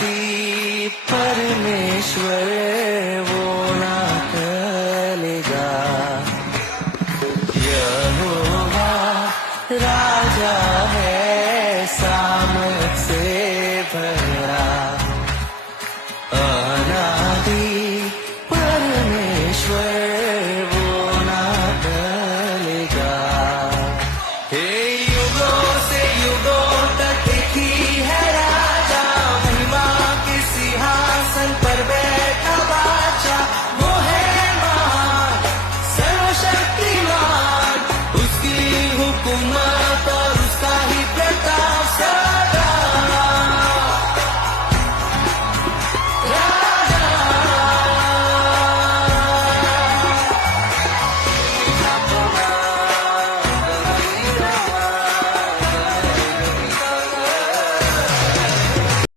आदि परमेश्वर वो ना टलेगा। यहोवा राजा है सामर्थ से भरा।